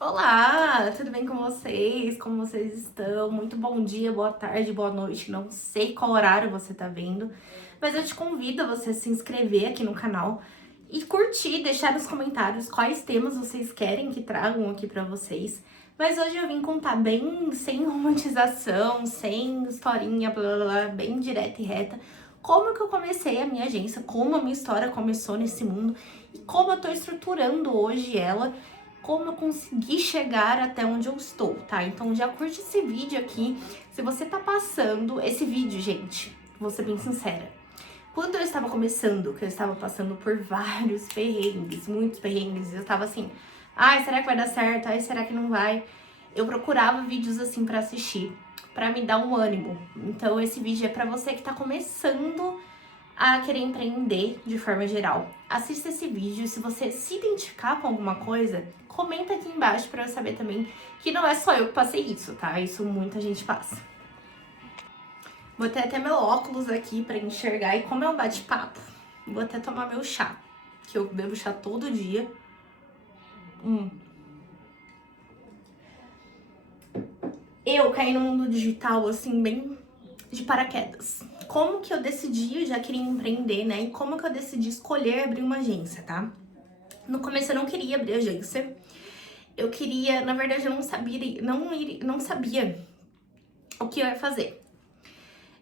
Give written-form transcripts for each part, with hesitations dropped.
Olá, tudo bem com vocês? Como vocês estão? Muito bom dia, boa tarde, boa noite. Não sei qual horário você tá vendo, mas eu te convido a você se inscrever aqui no canal e curtir, deixar nos comentários quais temas vocês querem que tragam aqui pra vocês. Mas hoje eu vim contar bem sem romantização, sem historinha, blá blá blá, bem direta e reta, como que eu comecei a minha agência, como a minha história começou nesse mundo e como eu tô estruturando hoje ela, como eu consegui chegar até onde eu estou, tá? Então já curte esse vídeo aqui. Se você tá passando esse vídeo, gente, vou ser bem sincera. Quando eu estava começando, que eu estava passando por vários perrengues, muitos perrengues, eu tava assim, ai, será que vai dar certo? Ai, será que não vai? Eu procurava vídeos assim pra assistir, pra me dar um ânimo. Então esse vídeo é pra você que tá começando a querer empreender de forma geral. Assista esse vídeo, se você se identificar com alguma coisa, comenta aqui embaixo para eu saber também que não é só eu que passei isso, tá? Isso muita gente passa. Vou ter até meu óculos aqui para enxergar e como é um bate-papo, vou até tomar meu chá, que eu bebo chá todo dia. Eu caí no mundo digital assim bem de paraquedas. Como que eu decidi, eu já queria empreender, né? E como que eu decidi escolher abrir uma agência, tá? No começo eu não queria abrir agência. Eu queria, na verdade, eu não sabia o que eu ia fazer.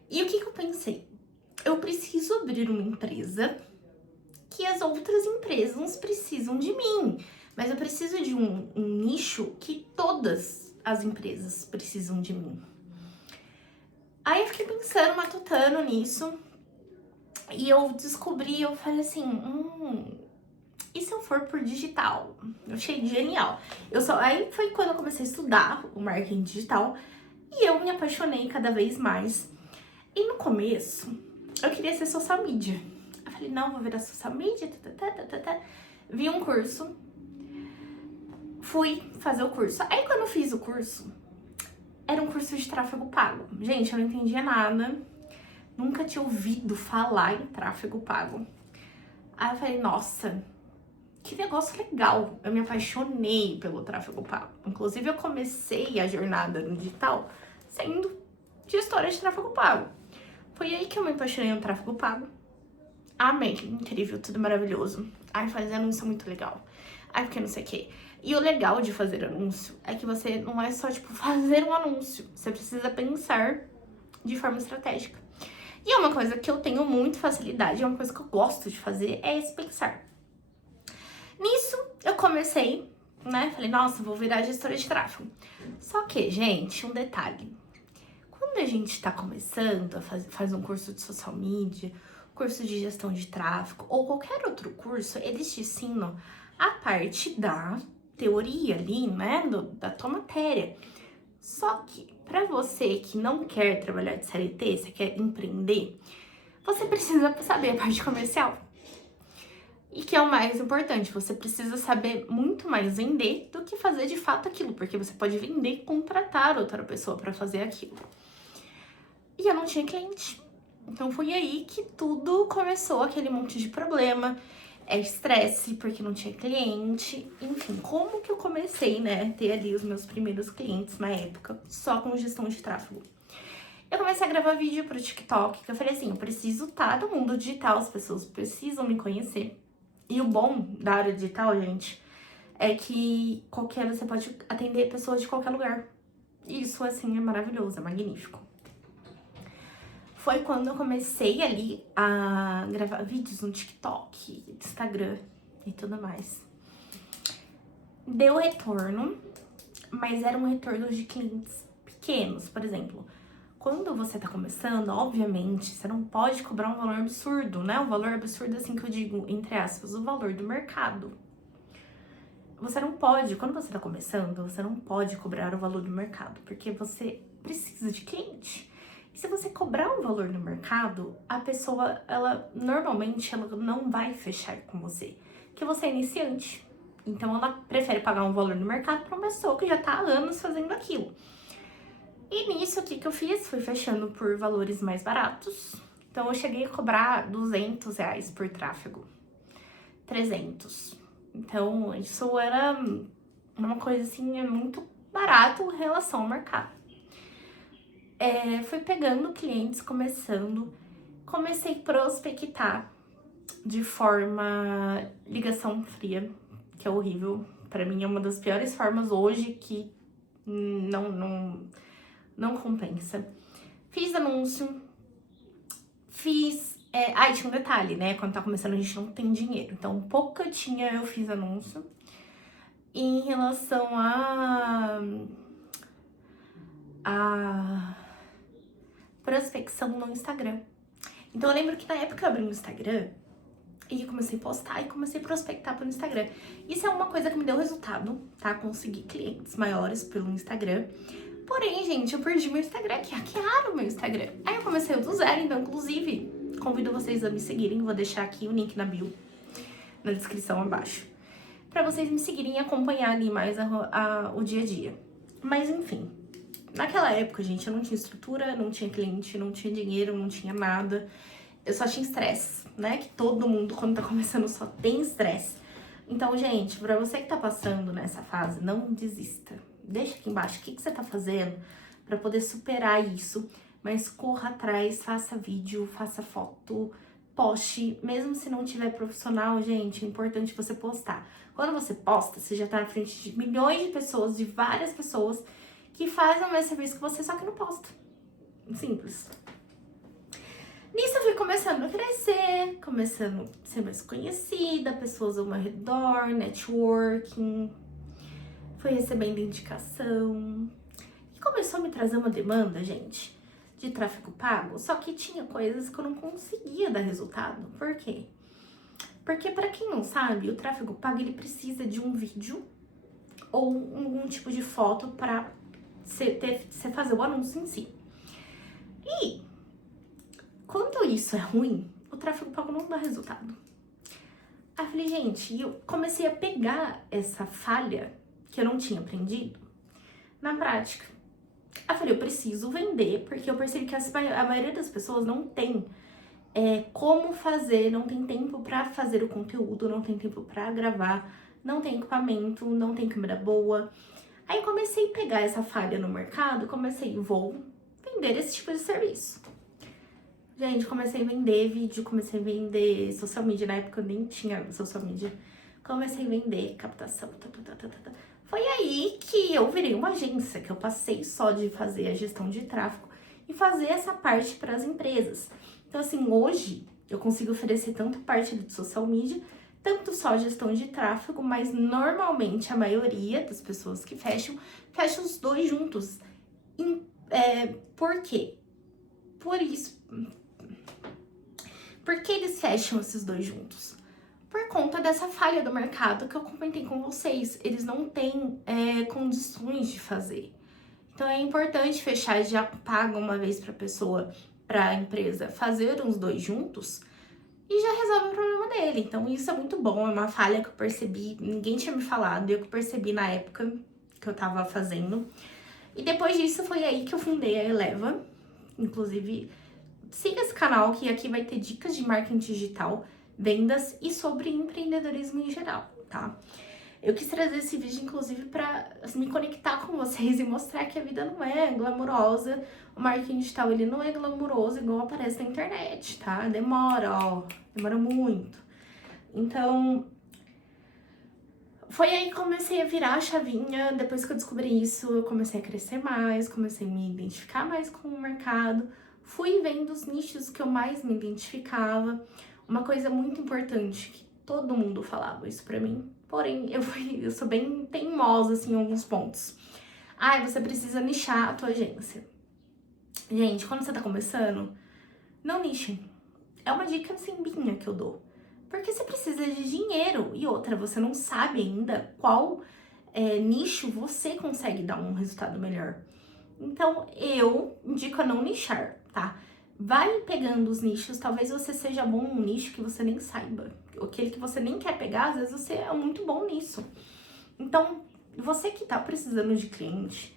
E o que eu pensei? Eu preciso abrir uma empresa que as outras empresas precisam de mim. Mas eu preciso de um nicho que todas as empresas precisam de mim. Aí eu fiquei pensando, matutando nisso. E eu descobri, eu falei assim, e se eu for por digital? Eu achei genial. Aí foi quando eu comecei a estudar o marketing digital e eu me apaixonei cada vez mais. E no começo, eu queria ser social media. Eu falei, não, vou virar social media. Vi um curso, fui fazer o curso. Aí quando eu fiz o curso, era um curso de tráfego pago. Gente, eu não entendia nada. Nunca tinha ouvido falar em tráfego pago. Aí eu falei, nossa, que negócio legal. Eu me apaixonei pelo tráfego pago. Inclusive, eu comecei a jornada no digital sendo gestora de tráfego pago. Foi aí que eu me apaixonei no tráfego pago. Amei, incrível, tudo maravilhoso. Ai, fazer anúncio é muito legal. Ai, porque não sei o quê. E o legal de fazer anúncio é que você não é só, tipo, fazer um anúncio. Você precisa pensar de forma estratégica. E é uma coisa que eu tenho muito facilidade, é uma coisa que eu gosto de fazer, é esse pensar. Nisso, eu comecei, né? Falei, nossa, vou virar gestora de tráfego. Só que, gente, um detalhe. Quando a gente tá começando a faz um curso de social media, curso de gestão de tráfego ou qualquer outro curso, eles te ensinam a parte da teoria ali, né? Da tua matéria. Só que, pra você que não quer trabalhar de CLT, você quer empreender, você precisa saber a parte comercial. E que é o mais importante, você precisa saber muito mais vender do que fazer de fato aquilo, porque você pode vender e contratar outra pessoa para fazer aquilo. E eu não tinha cliente. Então foi aí que tudo começou, aquele monte de problema, estresse, porque não tinha cliente. Enfim, como que eu comecei, né, a ter ali os meus primeiros clientes na época, só com gestão de tráfego? Eu comecei a gravar vídeo pro TikTok, que eu falei assim, eu preciso estar no mundo digital, as pessoas precisam me conhecer. E o bom da área digital, gente, é que você pode atender pessoas de qualquer lugar. Isso, assim, é maravilhoso, é magnífico. Foi quando eu comecei ali a gravar vídeos no TikTok, Instagram e tudo mais. Deu retorno, mas era um retorno de clientes pequenos, por exemplo. Quando você tá começando, obviamente, você não pode cobrar um valor absurdo, né? Um valor absurdo, assim, que eu digo, entre aspas, o valor do mercado. Você não pode, quando você tá começando, você não pode cobrar o valor do mercado, porque você precisa de cliente. E se você cobrar um valor no mercado, a pessoa, normalmente, ela não vai fechar com você, porque você é iniciante. Então, ela prefere pagar um valor no mercado para uma pessoa que já tá há anos fazendo aquilo. E nisso, o que eu fiz? Fui fechando por valores mais baratos. Então, eu cheguei a cobrar R$ 200 por tráfego. 300. Então, isso era Uma coisa assim, é muito barato em relação ao mercado. Fui pegando clientes, comecei a prospectar de forma ligação fria, que é horrível. Pra mim é uma das piores formas hoje que não compensa. Fiz anúncio, tinha um detalhe, né? Quando tá começando a gente não tem dinheiro. Então, pouco que eu tinha, eu fiz anúncio. E em relação a prospecção no Instagram. Então, eu lembro que na época eu abri um Instagram e comecei a postar e comecei a prospectar pelo Instagram. Isso é uma coisa que me deu resultado, tá? Consegui clientes maiores pelo Instagram. Porém, gente, eu perdi meu Instagram, que hackearam meu Instagram. Aí eu comecei do zero, então, inclusive, convido vocês a me seguirem. Vou deixar aqui o link na bio, na descrição abaixo, pra vocês me seguirem e acompanhar ali mais o dia a dia. Mas, enfim, naquela época, gente, eu não tinha estrutura, não tinha cliente, não tinha dinheiro, não tinha nada. Eu só tinha estresse, né? Que todo mundo, quando tá começando, só tem estresse. Então, gente, pra você que tá passando nessa fase, não desista. Deixa aqui embaixo o que você tá fazendo pra poder superar isso. Mas corra atrás, faça vídeo, faça foto, poste. Mesmo se não tiver profissional, gente, é importante você postar. Quando você posta, você já tá na frente de milhões de pessoas, de várias pessoas que fazem o mesmo serviço que você, só que não posta. Simples. Nisso eu fui começando a crescer, começando a ser mais conhecida, pessoas ao meu redor, networking, fui recebendo indicação. E começou a me trazer uma demanda, gente, de tráfego pago, só que tinha coisas que eu não conseguia dar resultado. Por quê? Porque, pra quem não sabe, o tráfego pago, ele precisa de um vídeo ou algum tipo de foto pra você fazer o anúncio em si. E quando isso é ruim, o tráfego pago não dá resultado. Aí eu falei, gente, eu comecei a pegar essa falha que eu não tinha aprendido na prática. Aí eu falei, eu preciso vender, porque eu percebi que a maioria das pessoas não tem como fazer, não tem tempo pra fazer o conteúdo, não tem tempo pra gravar, não tem equipamento, não tem câmera boa. Aí comecei a pegar essa falha no mercado, vou vender esse tipo de serviço. Gente, comecei a vender vídeo, comecei a vender social media. Na época eu nem tinha social media. Comecei a vender captação. Foi aí que eu virei uma agência, que eu passei só de fazer a gestão de tráfego e fazer essa parte para as empresas. Então, assim, hoje eu consigo oferecer tanto parte de social media, tanto só gestão de tráfego, mas normalmente a maioria das pessoas que fecham os dois juntos. Por quê? Por que eles fecham esses dois juntos? Por conta dessa falha do mercado que eu comentei com vocês. Eles não têm condições de fazer. Então é importante fechar, já paga uma vez para a empresa fazer os dois juntos e já resolve o problema dele. Então isso é muito bom, é uma falha que eu percebi, ninguém tinha me falado, eu que percebi na época que eu tava fazendo. E depois disso foi aí que eu fundei a Eleva. Inclusive, siga esse canal que aqui vai ter dicas de marketing digital, vendas e sobre empreendedorismo em geral, tá? Eu quis trazer esse vídeo, inclusive, pra me conectar com vocês e mostrar que a vida não é glamurosa. O marketing digital, ele não é glamuroso igual aparece na internet, tá? Demora muito. Então, foi aí que comecei a virar a chavinha. Depois que eu descobri isso, eu comecei a crescer mais, comecei a me identificar mais com o mercado. Fui vendo os nichos que eu mais me identificava. Uma coisa muito importante, que todo mundo falava isso pra mim, porém eu sou bem teimosa assim, em alguns pontos. Você precisa nichar a tua agência. Gente, quando você tá começando, não niche. É uma dica assim minha que eu dou. Porque você precisa de dinheiro. E outra, você não sabe ainda qual nicho você consegue dar um resultado melhor. Então, eu indico a não nichar, tá? Vai pegando os nichos, talvez você seja bom num nicho que você nem saiba. Aquele que você nem quer pegar, às vezes você é muito bom nisso. Então, você que tá precisando de cliente,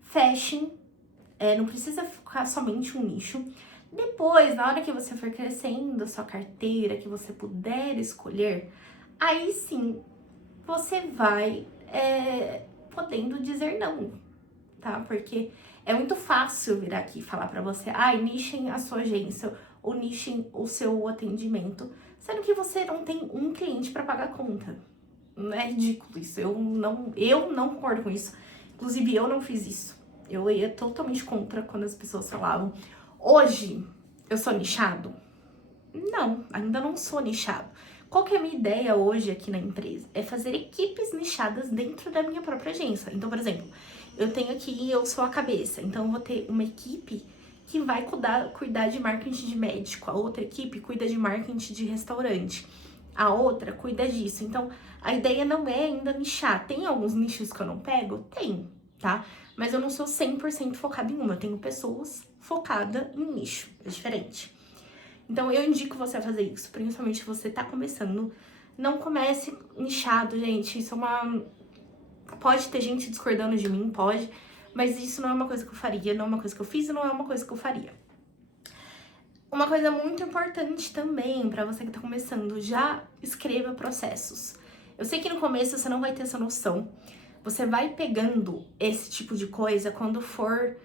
feche, não precisa ficar somente um nicho. Depois, na hora que você for crescendo a sua carteira, que você puder escolher, aí sim, você vai podendo dizer não, tá? Porque é muito fácil vir aqui e falar pra você, nichem a sua agência ou nichem o seu atendimento, sendo que você não tem um cliente pra pagar a conta. Não é ridículo isso, eu não concordo com isso. Inclusive, eu não fiz isso. Eu ia totalmente contra quando as pessoas falavam, hoje eu sou nichado? Não, ainda não sou nichado. Qual que é a minha ideia hoje aqui na empresa? É fazer equipes nichadas dentro da minha própria agência. Então, por exemplo, eu tenho aqui, eu sou a cabeça, então eu vou ter uma equipe que vai cuidar de marketing de médico, a outra equipe cuida de marketing de restaurante, a outra cuida disso. Então, a ideia não é ainda nichar. Tem alguns nichos que eu não pego? Tem, tá? Mas eu não sou 100% focada em uma, eu tenho pessoas focadas em nicho, é diferente. Então, eu indico você a fazer isso, principalmente se você tá começando. Não comece nichado, gente, isso é uma... Pode ter gente discordando de mim, pode, mas isso não é uma coisa que eu faria, não é uma coisa que eu fiz e não é uma coisa que eu faria. Uma coisa muito importante também pra você que tá começando, já escreva processos. Eu sei que no começo você não vai ter essa noção, você vai pegando esse tipo de coisa quando for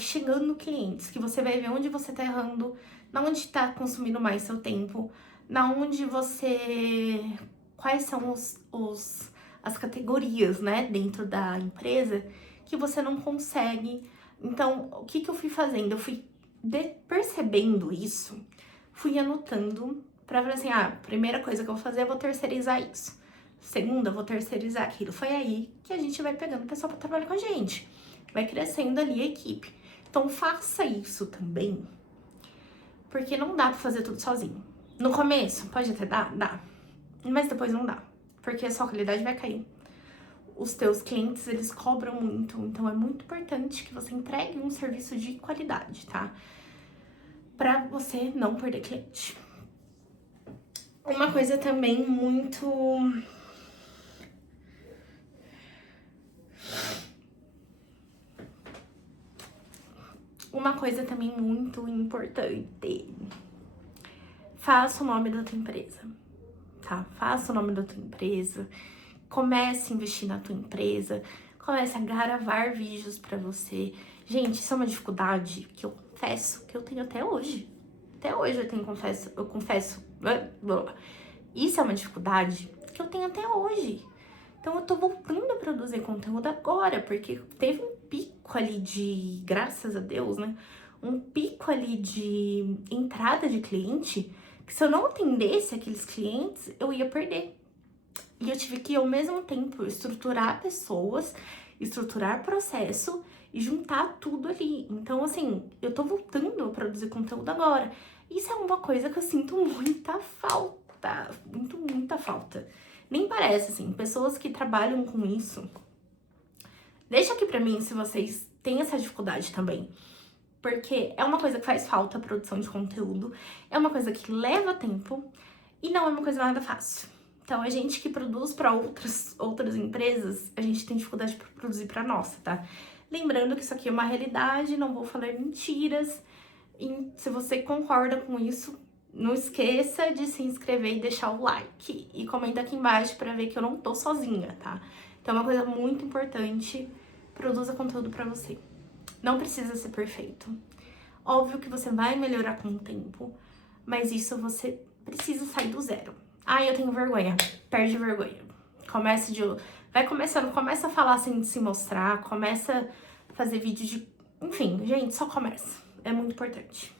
chegando clientes, que você vai ver onde você tá errando, na onde tá consumindo mais seu tempo, na onde você... Quais são as categorias, né, dentro da empresa que você não consegue. Então, o que eu fui fazendo? Eu fui percebendo isso, fui anotando pra falar assim, primeira coisa que eu vou fazer, eu vou terceirizar isso. Segunda, eu vou terceirizar aquilo. Foi aí que a gente vai pegando pessoal pra trabalhar com a gente. Vai crescendo ali a equipe. Então, faça isso também, porque não dá pra fazer tudo sozinho. No começo, pode até dar? Dá. Mas depois não dá, porque a sua qualidade vai cair. Os teus clientes, eles cobram muito, então é muito importante que você entregue um serviço de qualidade, tá? Pra você não perder cliente. Uma coisa também muito... Uma coisa também muito importante. Faça o nome da tua empresa, tá? Faça o nome da tua empresa. Comece a investir na tua empresa. Comece a gravar vídeos pra você. Gente, isso é uma dificuldade que eu confesso que eu tenho até hoje. Até hoje eu confesso. Isso é uma dificuldade que eu tenho até hoje. Então eu tô voltando a produzir conteúdo agora, porque teve um pico ali de, graças a Deus, né? Um pico ali de entrada de cliente, que se eu não atendesse aqueles clientes, eu ia perder. E eu tive que, ao mesmo tempo, estruturar pessoas, estruturar processo e juntar tudo ali. Então, assim, eu tô voltando a produzir conteúdo agora. Isso é uma coisa que eu sinto muita falta, muita falta. Nem parece, assim, pessoas que trabalham com isso. Deixa aqui pra mim se vocês têm essa dificuldade também. Porque é uma coisa que faz falta a produção de conteúdo, é uma coisa que leva tempo e não é uma coisa nada fácil. Então, a gente que produz para outras empresas, a gente tem dificuldade para produzir para nossa, tá? Lembrando que isso aqui é uma realidade, não vou falar mentiras. E se você concorda com isso, não esqueça de se inscrever e deixar o like. E comenta aqui embaixo para ver que eu não tô sozinha, tá? Então, é uma coisa muito importante, produza conteúdo para você. Não precisa ser perfeito. Óbvio que você vai melhorar com o tempo, mas isso você precisa sair do zero. Eu tenho vergonha. Perde vergonha. Começa a falar sem se mostrar, começa a fazer vídeo de... Enfim, gente, só começa. É muito importante.